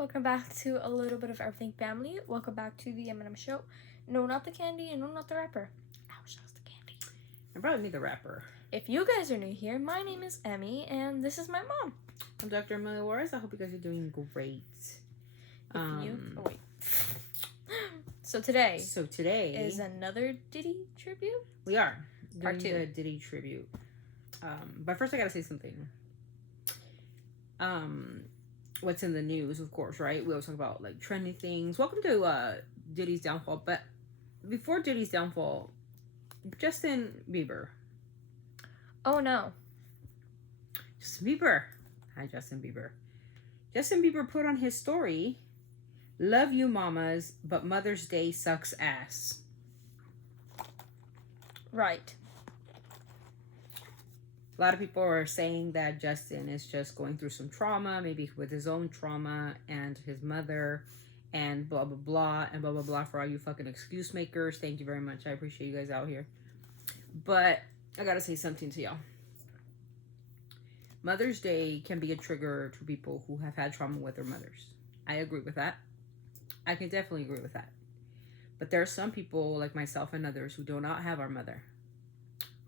welcome back to a little bit of everything family. Welcome back to the M&M show. No, not the candy, and no, not the rapper. Ouch, that's the candy. I probably need the rapper. If you guys are new here, my name is Emmy, and this is my mom. I'm Dr. Amelia Juarez. I hope you guys are doing great. So today is another Diddy tribute. We are doing Part-2. the Diddy tribute. But first I gotta say something. What's in the news, of course, right? We always talk about like trending things. Welcome to Diddy's downfall. But before Diddy's downfall, Justin Bieber. Oh no. Justin Bieber. Hi, Justin Bieber. Justin Bieber put on his story, "Love you, mamas, but Mother's Day sucks ass." Right. A lot of people are saying that Justin is just going through some trauma, maybe with his own trauma and his mother, and blah, blah, blah, and blah, blah, blah. For all you fucking excuse makers, thank you very much. I appreciate you guys out here. But I gotta say something to y'all. Mother's Day can be a trigger to people who have had trauma with their mothers. I agree with that. I can definitely agree with that. But there are some people like myself and others who do not have our mother,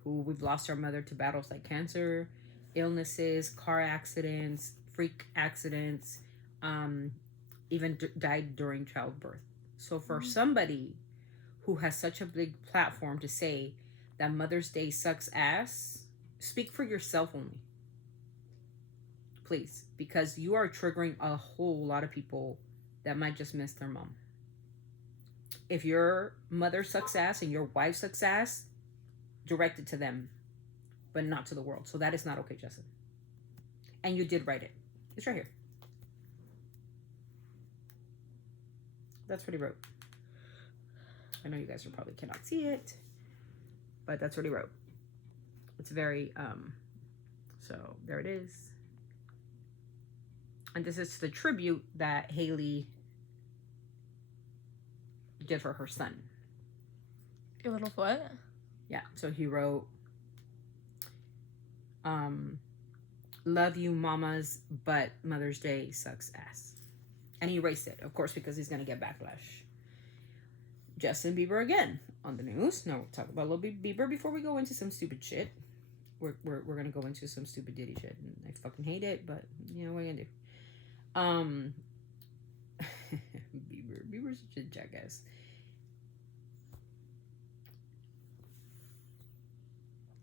who we've lost our mother to battles like cancer, illnesses, car accidents, freak accidents, even died during childbirth. So for somebody who has such a big platform to say that Mother's Day sucks ass, speak for yourself only. Please, because you are triggering a whole lot of people that might just miss their mom. If your mother sucks ass and your wife sucks ass, direct it to them, but not to the world. So that is not okay, Justin. And you did write it. It's right here. That's what he wrote. I know you guys probably cannot see it, but that's what he wrote. It's very, so there it is. And this is the tribute that Haley did for her son. Your little foot? Yeah, so he wrote, "Love you, mamas, but Mother's Day sucks ass." And he erased it, of course, because he's going to get backlash. Justin Bieber again on the news. No, we'll talk about a little bit Bieber before we go into some stupid shit. We're going to go into some stupid Diddy shit. And I fucking hate it, but, you know, what are you going to do? Bieber's such a jackass.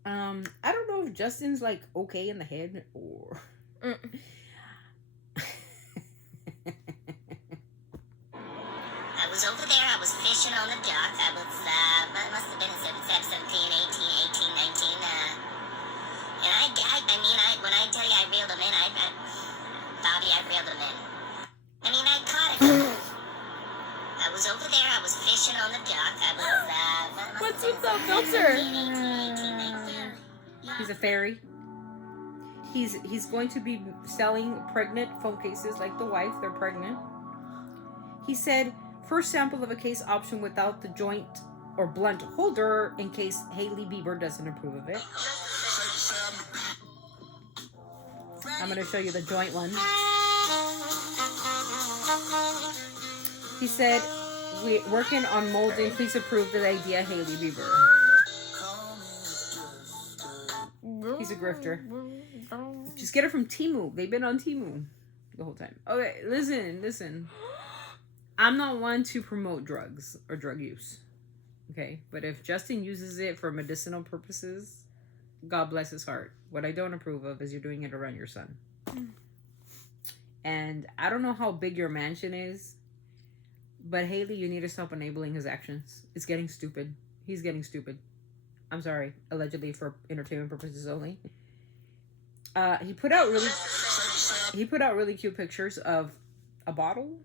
I don't know if Justin's like okay in the head or I was over there, I was fishing on the dock. I was, it must have been 17, 18, 19, and when I tell you I reeled him in, Bobby, I reeled him in. I mean, I caught him. I was over there, I was fishing on the dock. I was, What's with the filter? 18, 19. he's a fairy. He's going to be selling pregnant phone cases like the wife. They're pregnant. He said, "First sample of a case option without the joint or blunt holder in case Haley Bieber doesn't approve of it." I'm going to show you the joint one. He said, "We're working on molding. Please approve the idea, Haley Bieber." He's a grifter. Just get it from Temu. They've been on Temu the whole time. Okay, listen. I'm not one to promote drugs or drug use. Okay? But if Justin uses it for medicinal purposes, God bless his heart. What I don't approve of is you're doing it around your son. And I don't know how big your mansion is, but Haley, you need to stop enabling his actions. It's getting stupid. He's getting stupid. I'm sorry. Allegedly for entertainment purposes only. He put out really cute pictures of a bottle.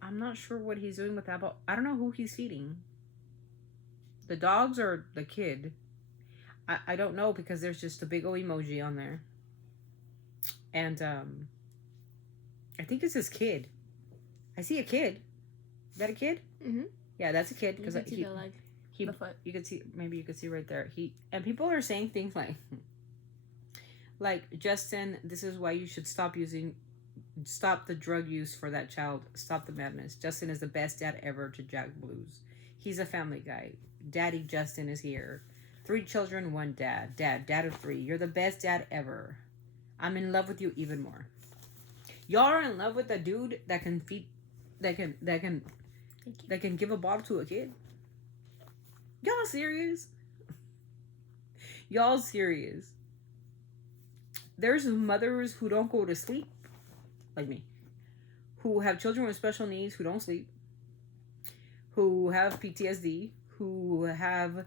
I'm not sure what he's doing with that bottle. I don't know who he's feeding. The dogs or the kid. I don't know, because there's just a big old emoji on there. And I think it's his kid. I see a kid. Is that a kid? Mm-hmm. Yeah, that's a kid. You can see the leg, the foot. You could see, maybe you could see right there. And people are saying things like, Justin, this is why you should stop using Stop the drug use for that child. Stop the madness. Justin is the best dad ever to Jack Blues. He's a family guy. Daddy Justin is here. 3 children, 1 dad. Dad of 3. You're the best dad ever. I'm in love with you even more. Y'all are in love with a dude that can feed, that can give a bottle to a kid. Y'all serious? Y'all serious? There's mothers who don't go to sleep, like me, who have children with special needs who don't sleep, who have PTSD, who have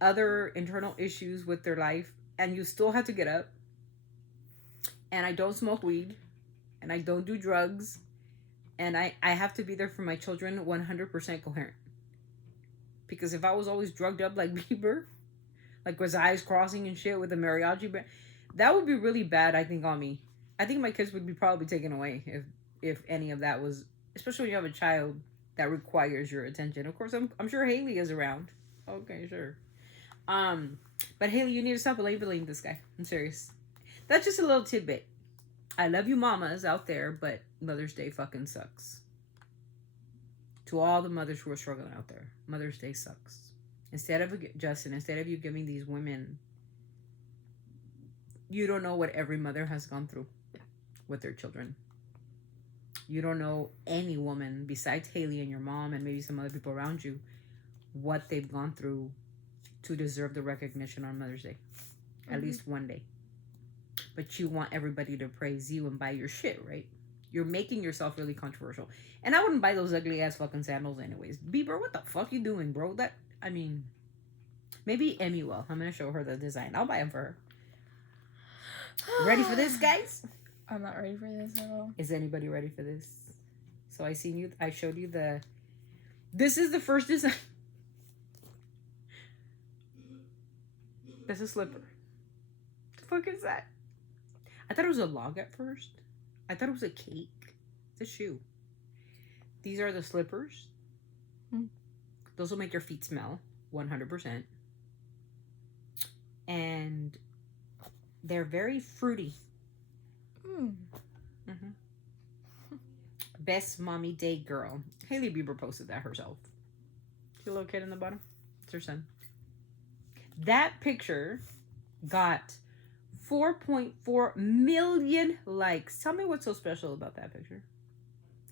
other internal issues with their life, and you still have to get up. And I don't smoke weed, and I don't do drugs, and I have to be there for my children 100% coherent. Because if I was always drugged up like Bieber, like with his eyes crossing and shit with a mariachi band, that would be really bad, I think, on me. I think my kids would be probably taken away if any of that was, especially when you have a child that requires your attention. Of course, I'm sure Haley is around. Okay, sure. But Haley, you need to stop labeling this guy. I'm serious. That's just a little tidbit. I love you mamas out there, but Mother's Day fucking sucks. To all the mothers who are struggling out there, Mother's Day sucks. Instead of you giving these women, you don't know what every mother has gone through with their children. You don't know any woman besides Haley and your mom and maybe some other people around you, what they've gone through to deserve the recognition on Mother's Day. At least one day. But you want everybody to praise you and buy your shit, right? You're making yourself really controversial. And I wouldn't buy those ugly ass fucking sandals anyways. Bieber, what the fuck you doing, bro? Maybe Emmy will. I'm gonna show her the design. I'll buy them for her. Ready for this, guys? I'm not ready for this at all. Is anybody ready for this? So I showed you this is the first design. That's a slipper. The fuck is that? I thought it was a log at first. I thought it was a cake. It's a shoe. These are the slippers. Those will make your feet smell 100%. And they're very fruity. Best mommy day girl. Hailey Bieber posted that herself. See the little kid in the bottom? It's her son. That picture got 4.4 million likes. Tell me what's so special about that picture.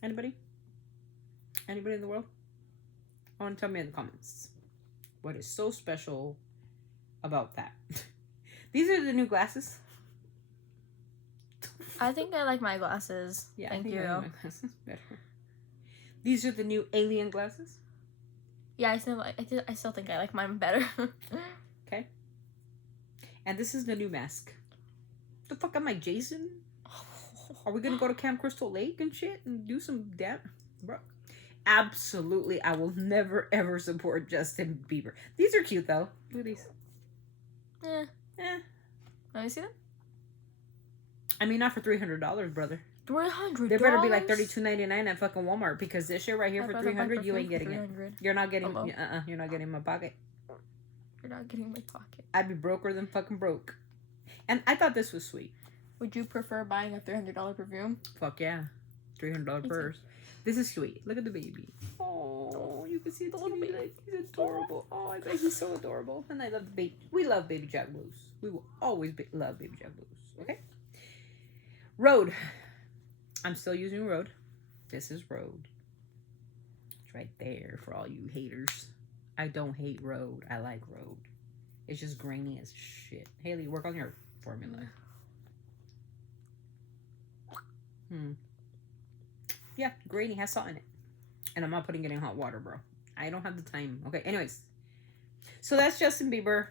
Anybody? Anybody in the world? I want to tell me in the comments. What is so special about that? These are the new glasses. I think I like my glasses. Yeah, Thank I think you. I like my glasses better. These are the new alien glasses. Yeah, I still think I like mine better. Okay. And this is the new mask. The fuck am I, Jason? Are we gonna go to Camp Crystal Lake and shit and do some bro? Absolutely, I will never ever support Justin Bieber. These are cute though. Look at these. Let me see them. I mean, not for $300, brother. $300. They better be like $32.99 at fucking Walmart, because this shit right here for $300, you ain't getting it. You're not getting. You're not getting my pocket. You're not getting my pocket. I'd be broker than fucking broke. And I thought this was sweet. Would you prefer buying a $300 perfume? Fuck yeah, $300 purse. This is sweet. Look at the baby. Oh, you can see the little baby. He's adorable. Oh, I bet he's so adorable. And I love the baby. We love Baby Jack Blues. We will always love Baby Jack Blues. Okay. Road. I'm still using Road. This is Road. It's right there for all you haters. I don't hate Road. I like Road. It's just grainy as shit. Haley, work on your formula. Yeah, grainy, has salt in it. And I'm not putting it in hot water, bro. I don't have the time. Okay, anyways. So that's Justin Bieber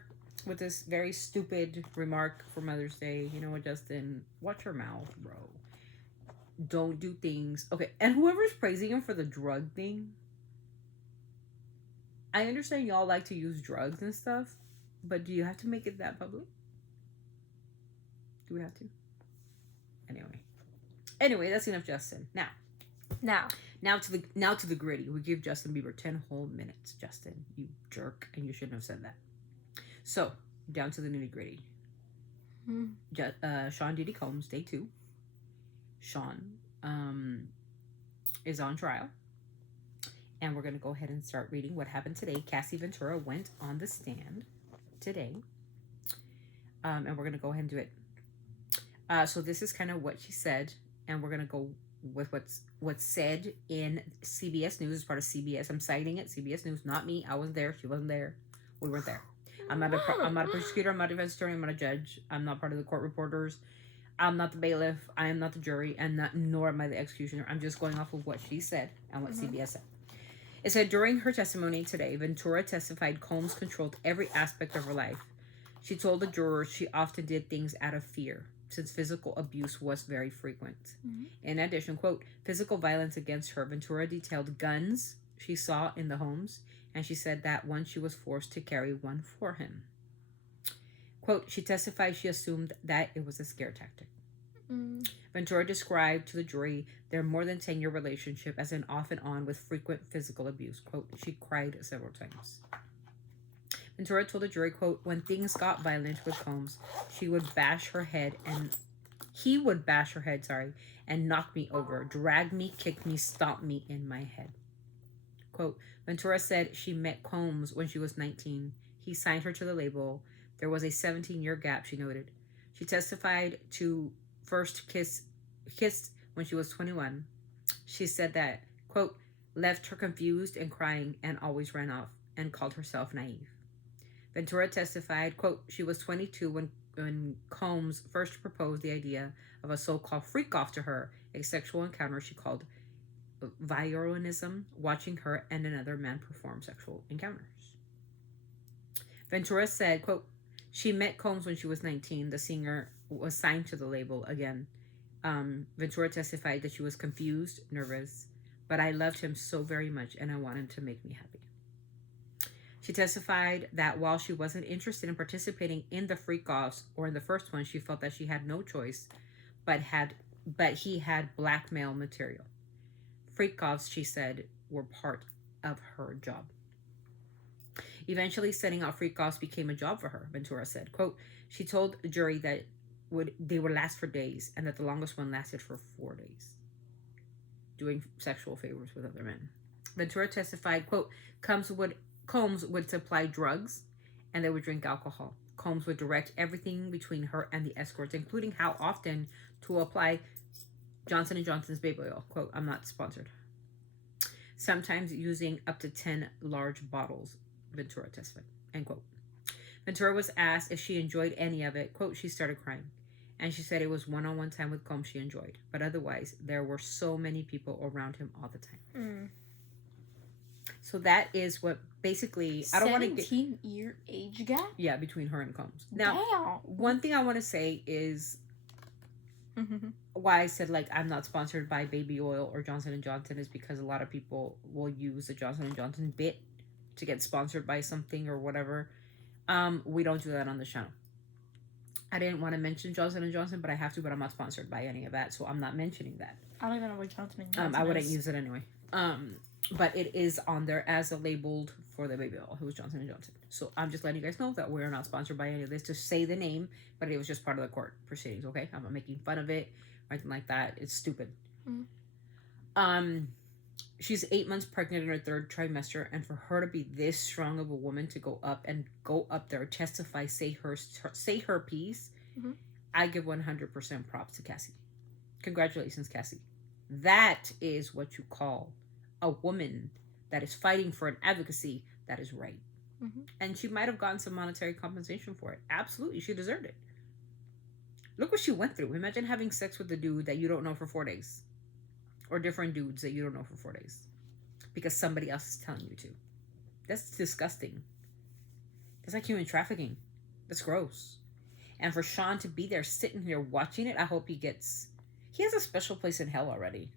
with this very stupid remark for Mother's Day. You know what, Justin? Watch your mouth, bro. Don't do things. Okay, and whoever's praising him for the drug thing, I understand y'all like to use drugs and stuff, but do you have to make it that public? Do we have to? Anyway, that's enough, Justin. Now to the gritty. We give Justin Bieber 10 whole minutes. Justin, you jerk, and you shouldn't have said that. So, down to the nitty gritty. Sean Diddy Combs, day 2. Sean is on trial. And we're going to go ahead and start reading what happened today. Cassie Ventura went on the stand today. And we're going to go ahead and do it. So this is kind of what she said. And we're going to go with what's said in CBS News as part of CBS. I'm citing it, CBS News, not me. I wasn't there. She wasn't there. We weren't there. I'm not a prosecutor. I'm not a defense attorney. I'm not a judge. I'm not part of the court reporters. I'm not the bailiff. I am not the jury, and nor am I the executioner. I'm just going off of what she said and what CBS said. It said during her testimony today, Ventura testified Combs controlled every aspect of her life. She told the jurors she often did things out of fear, since physical abuse was very frequent. In addition, quote, physical violence against her, Ventura detailed guns she saw in the homes, and she said that once she was forced to carry one for him. Quote, she testified she assumed that it was a scare tactic. Ventura described to the jury their more than 10-year relationship as an off and on with frequent physical abuse. Quote, she cried several times. Ventura told the jury, quote, when things got violent with Combs, he would bash her head, and knock me over, drag me, kick me, stomp me in my head. Quote, Ventura said she met Combs when she was 19. He signed her to the label. There was a 17-year gap, she noted. She testified to first kissed when she was 21. She said that, quote, left her confused and crying and always ran off and called herself naive. Ventura testified, quote, she was 22 when Combs first proposed the idea of a so-called freak-off to her, a sexual encounter she called voyeurism, watching her and another man perform sexual encounters. Ventura said, quote, she met Combs when she was 19. The singer was signed to the label again. Ventura testified that she was confused, nervous, but I loved him so very much and I wanted him to make me happy. She testified that while she wasn't interested in participating in the freak-offs or in the first one, she felt that she had no choice, but he had blackmail material. Freak-offs, she said, were part of her job. Eventually, setting out freak-offs became a job for her, Ventura said. Quote, she told the jury that they would last for days and that the longest one lasted for 4 days, doing sexual favors with other men. Ventura testified, quote, Combs would supply drugs and they would drink alcohol. Combs would direct everything between her and the escorts, including how often to apply Johnson & Johnson's baby oil. Quote, I'm not sponsored. Sometimes using up to 10 large bottles, Ventura testified, end quote. Ventura was asked if she enjoyed any of it. Quote, she started crying. And she said it was one-on-one time with Combs she enjoyed. But otherwise, there were so many people around him all the time. So that is what basically... I don't want to get... 17-year age gap? Yeah, between her and Combs. Now, damn. One thing I want to say is... why I said, like, I'm not sponsored by baby oil or Johnson & Johnson is because a lot of people will use the Johnson & Johnson bit to get sponsored by something or whatever. We don't do that on the channel. I didn't want to mention Johnson & Johnson, but I have to, but I'm not sponsored by any of that, so I'm not mentioning that. I don't even know what Johnson & Johnson I wouldn't use it anyway. But it is on there as a labeled for the baby oil. It was Johnson & Johnson. So I'm just letting you guys know that we're not sponsored by any of this to say the name, but it was just part of the court proceedings, okay? I'm not making fun of it or anything like that. It's stupid. She's 8 months pregnant in her third trimester, and for her to be this strong of a woman to go up there, testify, say her piece, I give 100% props to Cassie. Congratulations, Cassie. That is what you call a woman that is fighting for an advocacy that is right. And she might have gotten some monetary compensation for it. Absolutely, she deserved it. Look what she went through. Imagine having sex with a dude that you don't know for 4 days. Or different dudes that you don't know for 4 days. Because somebody else is telling you to. That's disgusting. That's like human trafficking. That's gross. And for Sean to be there sitting here watching it, I hope he has a special place in hell already.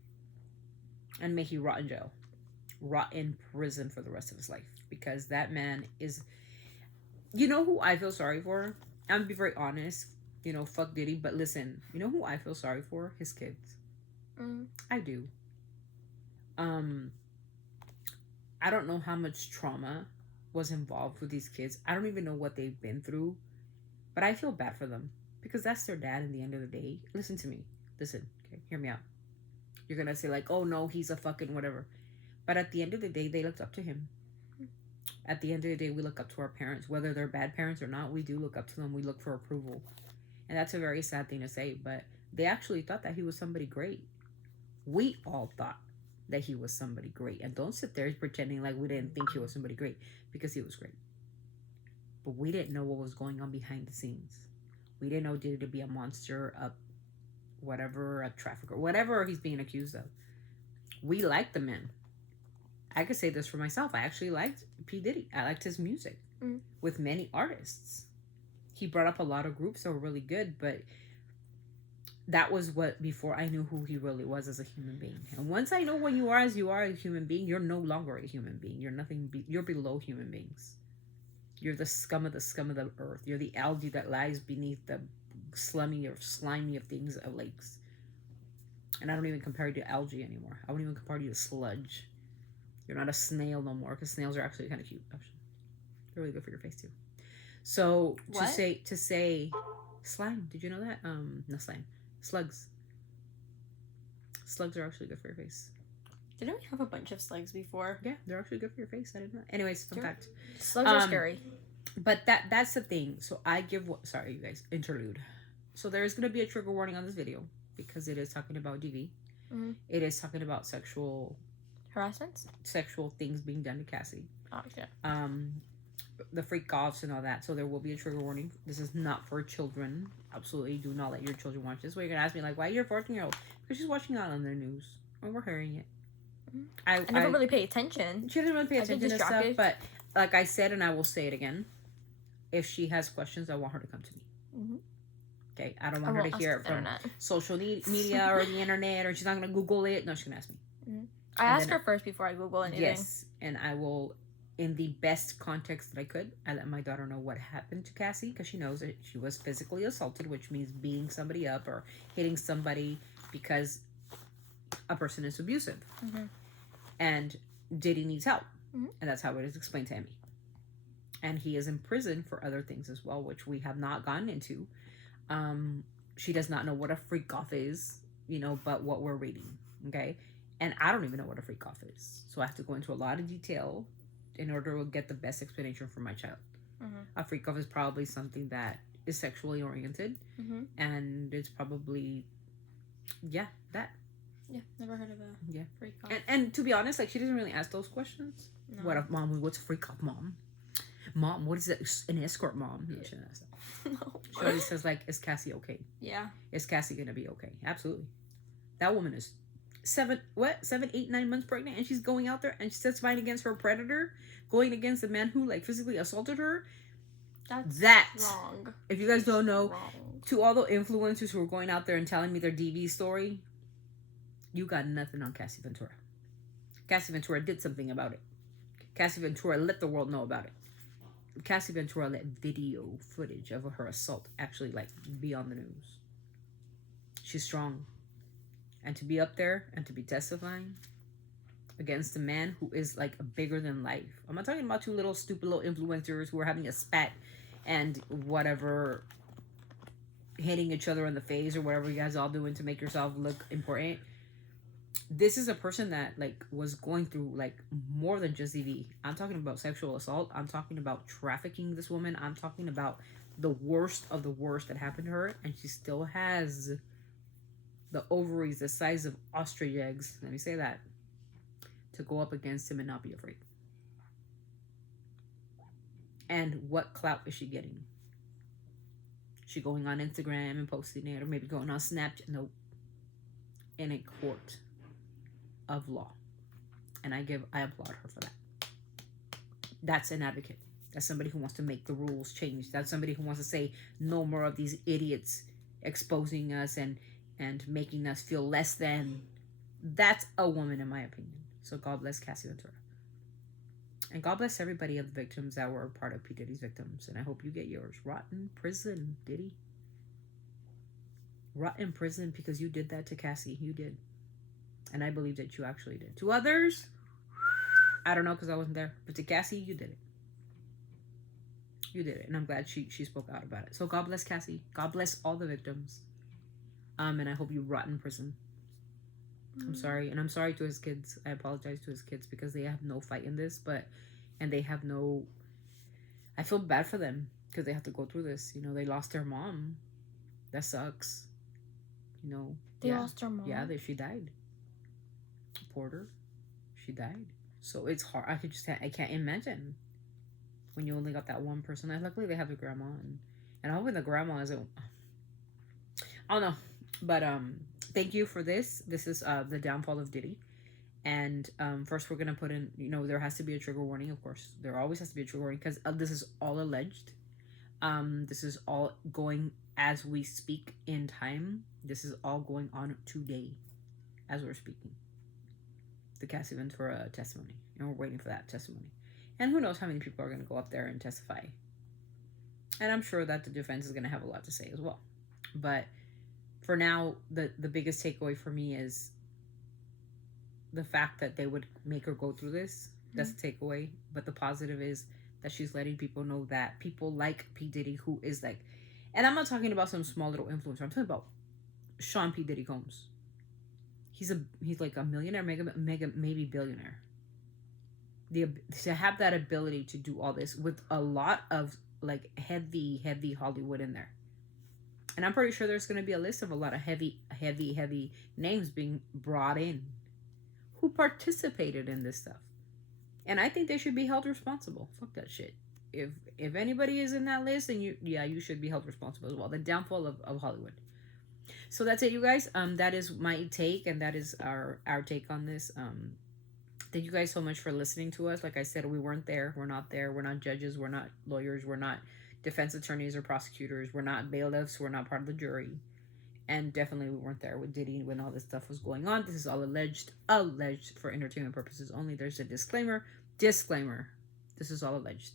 And may he rot in jail. Rot in prison for the rest of his life. Because that man is... You know who I feel sorry for? I'm going to be very honest. You know, fuck Diddy. But listen, you know who I feel sorry for? His kids. I do. I don't know how much trauma was involved with these kids. I don't even know what they've been through. But I feel bad for them. Because that's their dad at the end of the day. Listen to me. Listen. Okay, hear me out. You're gonna say like, oh no, he's a fucking whatever. But at the end of the day, they looked up to him. At the end of the day, we look up to our parents, whether they're bad parents or not. We do look up to them. We look for approval, and that's a very sad thing to say. But they actually thought that he was somebody great. We all thought that he was somebody great, and don't sit there pretending like we didn't think he was somebody great, because he was great. But we didn't know what was going on behind the scenes. We didn't know Diddy to be a monster, a whatever, a trafficker, whatever he's being accused of. We liked the man. I could say this for myself. I actually liked P. Diddy. I liked his music with many artists. He brought up a lot of groups that were really good, but that was what before I knew who he really was as a human being. And once I know what you are as a human being, you're no longer a human being. You're nothing. You're below human beings. You're the scum of the earth. You're the algae that lies beneath the slimy or slimy of things of lakes. And I don't even compare you to algae anymore. I wouldn't even compare you to sludge. You're not a snail no more, because snails are actually kind of cute. They're really good for your face too. So to say slime. Did you know that? No, slime. Slugs. Slugs are actually good for your face. Didn't we have a bunch of slugs before? Yeah, they're actually good for your face. I didn't know. Anyways, fun fact. Slugs are scary. But that's the thing. So I give sorry you guys, interlude. So there is going to be a trigger warning on this video because it is talking about DV. Mm-hmm. It is talking about sexual things being done to Cassie. Oh yeah. The freak offs and all that. So there will be a trigger warning. This is not for children. Absolutely do not let your children watch this. Well, you're gonna ask me like, why you're a 14-year-old? Because she's watching it on the news and we're hearing it. I never really pay attention. She doesn't really pay attention to stuff, but like I said, and I will say it again, if she has questions, I want her to come to me. Mm-hmm. Okay, I don't want her to hear it from social media or the internet, or she's not gonna Google it. No, she's gonna ask me. Mm-hmm. I ask her first before I Google anything. Yes, and I will, in the best context that I could, I let my daughter know what happened to Cassie, because she knows that she was physically assaulted, which means beating somebody up or hitting somebody because a person is abusive. Mm-hmm. And Diddy needs help. Mm-hmm. And that's how it is explained to Emmy. And he is in prison for other things as well, which we have not gotten into. She does not know what a freak off is, but what we're reading. Okay. And I don't even know what a freak off is. So I have to go into a lot of detail in order to get the best explanation for my child. Mm-hmm. A freak off is probably something that is sexually oriented. Mm-hmm. And it's probably, that. Yeah, never heard of a freak off. And to be honest, like, she doesn't really ask those questions. No. What's a freak off, mom? Mom, what is it? An escort, mom? Yeah, she doesn't ask that. No. She always says, like, is Cassie okay? Yeah. Is Cassie gonna be okay? Absolutely. That woman is 7, 8, 9 months pregnant, and she's going out there and she's testifying against her predator, going against the man who, like, physically assaulted her. That's wrong. If you guys don't know, to all the influencers who are going out there and telling me their DV story, you got nothing on Cassie Ventura. Cassie Ventura did something about it. Cassie Ventura let the world know about it. Cassie Ventura let video footage of her assault actually, like, be on the news. She's strong. And to be up there and to be testifying against a man who is, like, bigger than life. I'm not talking about two little stupid little influencers who are having a spat and whatever, hitting each other in the face or whatever you guys all doing to make yourself look important. This is a person that, like, was going through, like, more than just EV. I'm talking about sexual assault. I'm talking about trafficking this woman. I'm talking about the worst of the worst that happened to her. And she still has the ovaries the size of ostrich eggs. Let me say that. To go up against him and not be afraid. And what clout is she getting? She going on Instagram and posting it, or maybe going on Snapchat? Nope. In a court of law. And I applaud her for that. That's an advocate. That's somebody who wants to make the rules change. That's somebody who wants to say no more of these idiots exposing us and making us feel less than. That's a woman, in my opinion. So God bless Cassie Ventura. And God bless everybody of the victims that were part of P. Diddy's victims. And I hope you get yours. Rot in prison, Diddy. Rot in prison because you did that to Cassie. You did. And I believe that you actually did. To others, I don't know because I wasn't there. But to Cassie, you did it. You did it. And I'm glad she spoke out about it. So God bless Cassie. God bless all the victims. And I hope you rot in prison. I'm sorry, and I'm sorry to his kids. I apologize to his kids because they have no fight in this, and they have no. I feel bad for them because they have to go through this. You know, they lost their mom. That sucks. You know, They lost her mom. Yeah, she died. Porter, she died. So it's hard. I can't imagine when you only got that one person. And luckily, they have the grandma, and I'm hoping the grandma isn't. I don't know, but thank you for this. This is the downfall of Diddy. And first, we're gonna put in. You know, there has to be a trigger warning. Of course, there always has to be a trigger warning because this is all alleged. This is all going as we speak in time. This is all going on today, as we're speaking. The Cassie Ventura testimony, and we're waiting for that testimony. And who knows how many people are gonna go up there and testify. And I'm sure that the defense is gonna have a lot to say as well. But for now, the biggest takeaway for me is the fact that they would make her go through this. That's a takeaway. But the positive is that she's letting people know that people like P. Diddy, who is like, and I'm not talking about some small little influencer. I'm talking about Sean P. Diddy Combs. He's like a millionaire, mega maybe billionaire. To have that ability to do all this with a lot of like heavy Hollywood in there. And I'm pretty sure there's going to be a list of a lot of heavy names being brought in who participated in this stuff. And I think they should be held responsible. Fuck that shit. If anybody is in that list, then you should be held responsible as well. The downfall of Hollywood. So that's it, you guys. That is my take, and that is our take on this. Thank you guys so much for listening to us. Like I said, we weren't there. We're not there. We're not judges. We're not lawyers. We're not defense attorneys or prosecutors. We're not bailiffs. We're not part of the jury. And definitely we weren't there with Diddy when all this stuff was going on. This is all alleged for entertainment purposes only. There's a disclaimer. This is all alleged.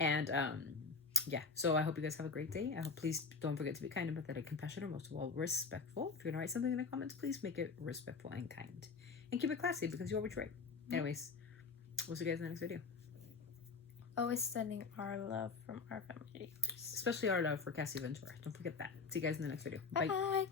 And yeah, so I hope you guys have a great day. I hope, please don't forget to be kind, empathetic, compassionate, most of all respectful. If you're gonna write something in the comments, please make it respectful and kind. And keep it classy because you always right. Anyways, we'll see you guys in the next video. Always sending our love from our family. Especially our love for Cassie Ventura. Don't forget that. See you guys in the next video. Bye. Bye.